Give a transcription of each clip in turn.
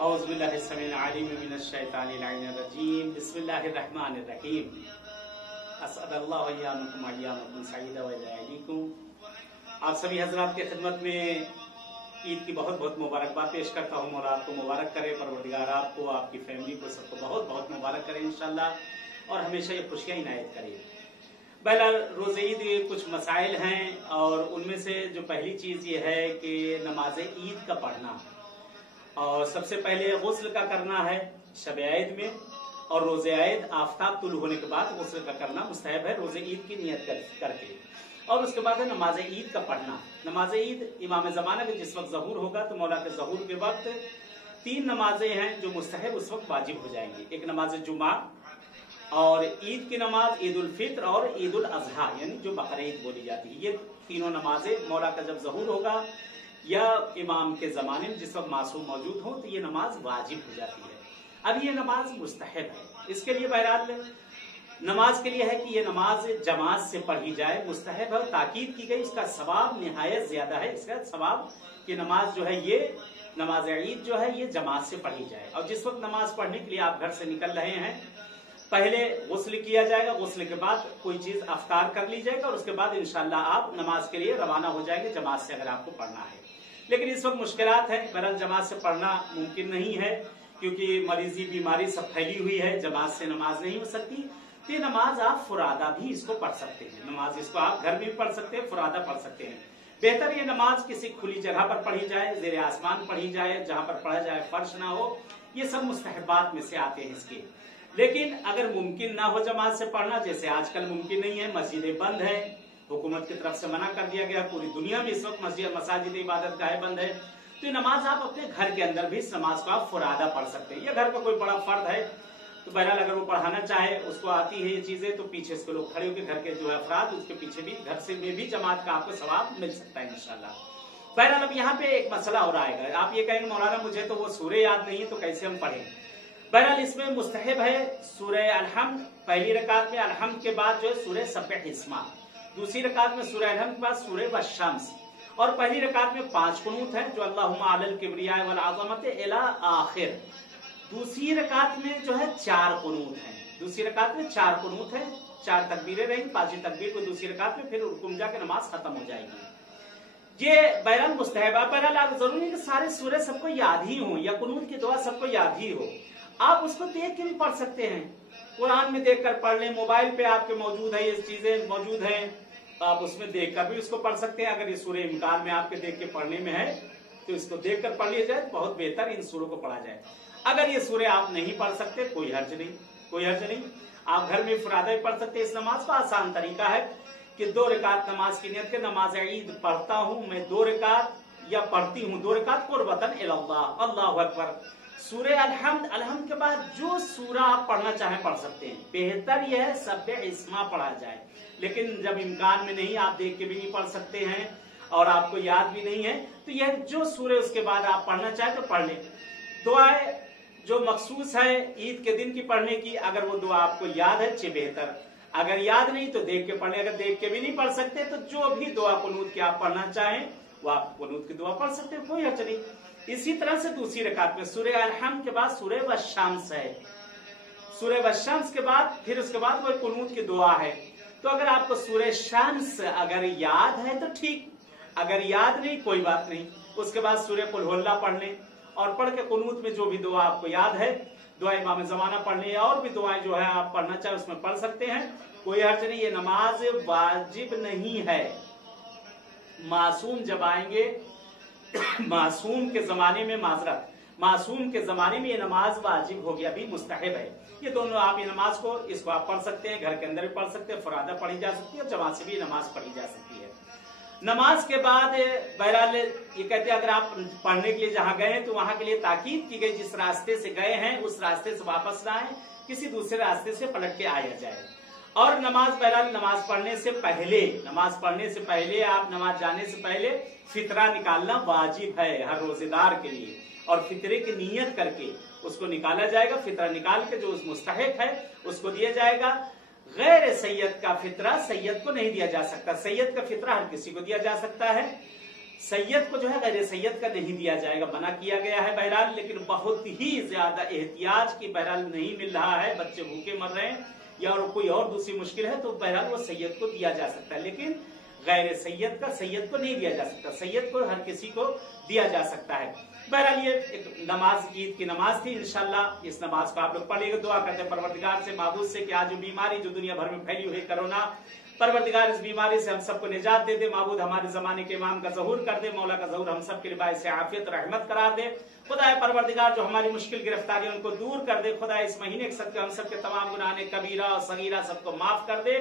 औज़ुबिल्लाहिस्समीउल बिस्मिल्लाहिर्रहमानिर्रहीम। असअदल्लाहु अय्यामकुम अय्यामकुम सईदा व अलैकुम। आप सभी हजरात की खिदमत में ईद की बहुत बहुत मुबारकबाद पेश करता हूँ। और आपको मुबारक करे परवरदिगार, आपको, आपकी फैमिली को, सबको बहुत बहुत मुबारक करे इंशाल्लाह, और हमेशा ये खुशियाँ इनायत करे। बहरहाल रोज़े ईद कुछ मसाइल हैं, और उनमें से जो पहली चीज़ ये है कि नमाज ईद का पढ़ना, और सबसे पहले गुस्ल का करना है शब ईद में, और रोज़े ईद आफ्ताब तुलू होने के बाद गुस्ल का करना मुस्तहब है रोज़े ईद की नियत करके। और उसके बाद है नमाज ईद का पढ़ना। नमाज ईद इमाम ज़माना के जिस वक्त ज़हूर होगा तो मौला के ज़हूर के वक्त 3 नमाजें हैं जो मुस्तहब उस वक्त वाजिब हो जाएंगी। एक नमाज जुमा, और ईद की नमाज ईद उल फित्र और ईद उल अजहा यानी जो बकरीद बोली जाती है। ये तीनों नमाजें मौला का जब ज़हूर होगा या इमाम के ज़माने में जिस वक्त मासूम मौजूद हो तो ये नमाज वाजिब हो जाती है। अब ये नमाज मुस्तहब है। इसके लिए बहरहाल नमाज के लिए है कि ये नमाज जमात से पढ़ी जाए, मुस्तहब है, और ताकीद की गई। इसका सवाब निहायत ज्यादा है। इसका सवाब कि नमाज जो है ये नमाज ईद जो है ये जमात से पढ़ी जाए। और जिस वक्त नमाज पढ़ने के लिए आप घर से निकल रहे हैं, पहले गुस्ल किया जाएगा, गुस्ल के बाद कोई चीज अफ्तार कर ली जाएगा, और उसके बाद इंशाल्लाह आप नमाज के लिए रवाना हो जाएंगे जमात से, अगर आपको पढ़ना है। लेकिन इस वक्त मुश्किलात है, बहरहाल जमात से पढ़ना मुमकिन नहीं है, क्योंकि मरीजी बीमारी सब फैली हुई है, जमात से नमाज नहीं हो सकती। तो ये नमाज आप फुरादा भी इसको पढ़ सकते हैं। नमाज इसको आप घर में भी पढ़ सकते हैं, फुरादा पढ़ सकते हैं। बेहतर ये नमाज किसी खुली जगह पर पढ़ी जाए, ज़ेरे आसमान पढ़ी जाए, जहां पर पढ़ा जाए फर्श ना हो। ये सब मुस्तहबात में से आते हैं इसके। लेकिन अगर मुमकिन ना हो जमात से पढ़ना, जैसे आजकल मुमकिन नहीं है, मस्जिदें बंद है, हुकूमत की तरफ से मना कर दिया गया, पूरी दुनिया में इस वक्त मसाजिद इबादत गाहें बंद है, तो ये नमाज आप अपने घर के अंदर भी इस नमाज को आप फुरादा पढ़ सकते हैं। या घर का कोई बड़ा फर्द है तो बहरहाल अगर वो पढ़ाना चाहे, उसको आती है ये चीजें, तो पीछे इसके लोग खड़े होकर घर के जो है अफराद, उसके पीछे भी घर से में भी जमात का आपको सवाब मिल सकता है इंशाल्लाह। बहरहाल अब यहाँ पे एक मसला और आएगा। आप ये कहेंगे मौलाना मुझे तो वो सूरे याद नहीं है, तो कैसे हम पढ़ें? बहरहाल इसमें मुस्तहब है सूरह अलहम्द, पहली रकात में अलहम्द के बाद जो है सूरह सब्बिह इस्मा, दूसरी रकात में सूरह अलहम्द के बाद सूरह वश्शम्स, और पहली रकात में 5 कुनूत है जो अल्लाहुम्मा अलल किब्रिया वल आज़मत इला आखिर। दूसरी रकात में जो है 4 कुनूत है। दूसरी रकात में 4 कुनूत है, 4 तकबीरें रहेंगी, 5वीं तकबीर को दूसरी रकात में, फिर रुकुम जाके नमाज खत्म हो जाएगी। ये बहरहाल मुस्तहब है। बहरहाल जरूरी है कि सारे सूरह सबको याद ही हो, या कुनूत की दुआ सबको याद ही हो। आप उसको देख के भी पढ़ सकते हैं, कुरान में देख कर पढ़ लें, मोबाइल पे आपके मौजूद है, ये चीजें मौजूद हैं, आप उसमें देख कर भी उसको पढ़ सकते हैं। अगर ये सूरह इम्कान में आपके देख के पढ़ने में है तो इसको देख कर पढ़ लिया जाए, तो बहुत बेहतर इन सूरों को पढ़ा जाए। अगर ये सूरह आप नहीं पढ़ सकते, कोई हर्ज नहीं, कोई हर्ज नहीं। आप घर में फुरादा भी पढ़ सकते हैं। इस नमाज का आसान तरीका है कि 2 रकात नमाज की नियत के, नमाज ईद पढ़ता हूँ मैं 2 रकात या पढ़ती हूँ 2 रकात कुर्बतन इलल्लाह, अल्लाहु अकबर। सूरह अलहम्द, अलहम्द के बाद जो सूरा आप पढ़ना चाहें पढ़ सकते हैं। बेहतर यह है सब्बिह इस्मा पढ़ा जाए, लेकिन जब इम्कान में नहीं, आप देख के भी नहीं पढ़ सकते हैं और आपको याद भी नहीं है, तो यह जो सूरह उसके बाद आप पढ़ना चाहें तो पढ़ लें। दुआएं जो मखसूस है ईद के दिन की पढ़ने की, अगर वो दुआ आपको याद है चे बेहतर, अगर याद नहीं तो देख के पढ़ लें। अगर देख के भी नहीं पढ़ सकते तो जो भी दुआ कुनूत की आप पढ़ना चाहें वो आप कुनूत की दुआ पढ़ सकते हैं, कोई हर्ज नहीं। इसी तरह से दूसरी रकात में सूरह अलहम्द के बाद सूरह वश्शम्स है, सूरह वश्शम्स के बाद फिर उसके बाद वो कुनूत की दुआ है। तो अगर आपको सूरह शम्स अगर याद है तो ठीक, अगर याद नहीं कोई बात नहीं। उसके बाद सूरह कुल हुवल्लाह पढ़ लें, और पढ़ के कुनूत में जो भी दुआ आपको याद है, दुआ इमाम ज़माना पढ़ लें, और भी दुआएं जो है आप पढ़ना चाहे उसमें पढ़ सकते हैं, कोई हर्ज नहीं। ये नमाज वाजिब नहीं है। मासूम जब आएंगे, मासूम के जमाने में माजरत, मासूम के जमाने में ये नमाज वाजिब हो गया, अभी मुस्तहब है। ये दोनों आप ये नमाज को इसको आप पढ़ सकते हैं, घर के अंदर भी पढ़ सकते हैं, फुरादा पढ़ी जा सकती है, और जमात से भी नमाज पढ़ी जा सकती है। नमाज के बाद बहरहाल ये कहते हैं अगर आप पढ़ने के लिए जहां गए हैं तो वहां के लिए ताकीद की गई, जिस रास्ते से गए हैं उस रास्ते से वापस ना आए, किसी दूसरे रास्ते से पलट के आया जाए। और नमाज बहरहाल नमाज पढ़ने से पहले, नमाज पढ़ने से पहले, आप नमाज जाने से पहले फितरा निकालना वाजिब है हर रोजेदार के लिए, और फितरे की नियत करके उसको निकाला जाएगा। फितरा निकाल के जो उस मुस्तहिक है उसको दिया जाएगा। गैर सैयद का फितरा सैयद को नहीं दिया जा सकता। सैयद का फितरा हर किसी को दिया जा सकता है। सैयद को जो है गैर सैयद का नहीं दिया जाएगा, मना किया गया है बहरहाल, लेकिन बहुत ही ज्यादा एहतियाज की बहरहाल नहीं मिल रहा है, बच्चे भूखे मर रहे हैं या और कोई और दूसरी मुश्किल है तो बहरहाल वो सैयद को दिया जा सकता है, लेकिन गैर सैयद का सैयद को नहीं दिया जा सकता। सैयद को हर किसी को दिया जा सकता है। बहरहाल ये एक नमाज, ईद की नमाज थी। इंशाल्लाह इस नमाज को आप लोग पढ़िएगा, दुआ करते हैं परवरदिगार से, माबूद से कि आज जो बीमारी जो दुनिया भर में फैली हुई कोरोना, परवरदिगार इस बीमारी से हम सबको निजात दे दे। माबूद हमारे जमाने के इमाम का ज़हूर कर दे, मौला का ज़हूर हम सब के लिए से आफियत रहमत करा दे। खुदा परवरदिगार जो हमारी मुश्किल गिरफ्तारी उनको दूर कर दे। खुदा इस महीने के सबके हम सबके तमाम गुनाह कबीरा और सगीरा सबको माफ कर दे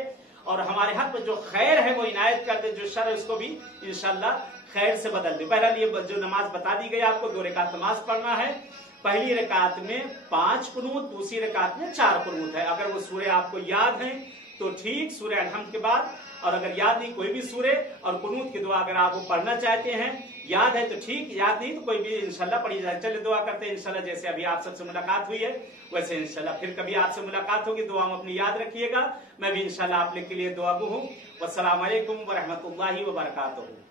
और हमारे हक में जो खैर है वो इनायत कर दे, जो शर है उसको भी इंशाल्लाह खैर से बदल दे। बहरहाल ये जो नमाज बता दी गई आपको, 2 रकात नमाज पढ़ना है। पहली रकात में 5 कुनूत, दूसरी रकात में 4 कुनूत है। अगर वो सूरे आपको याद है तो ठीक, सूरे अलहम्द के बाद, और अगर याद नहीं कोई भी सूरे और कुनूत की दुआ अगर आप वो पढ़ना चाहते हैं, याद है तो ठीक, याद नहीं तो कोई भी इंशाल्लाह पढ़ी जाए। चलिए दुआ करते हैं इंशाल्लाह, जैसे अभी आप सबसे मुलाकात हुई है वैसे इंशाल्लाह फिर कभी आपसे मुलाकात होगी। दुआ में अपनी याद रखिएगा, मैं भी इंशाल्लाह आप लोग के लिए दुआ हूँ। वस्सलाम अलैकुम व रहमतुल्लाहि व बरकातुहू।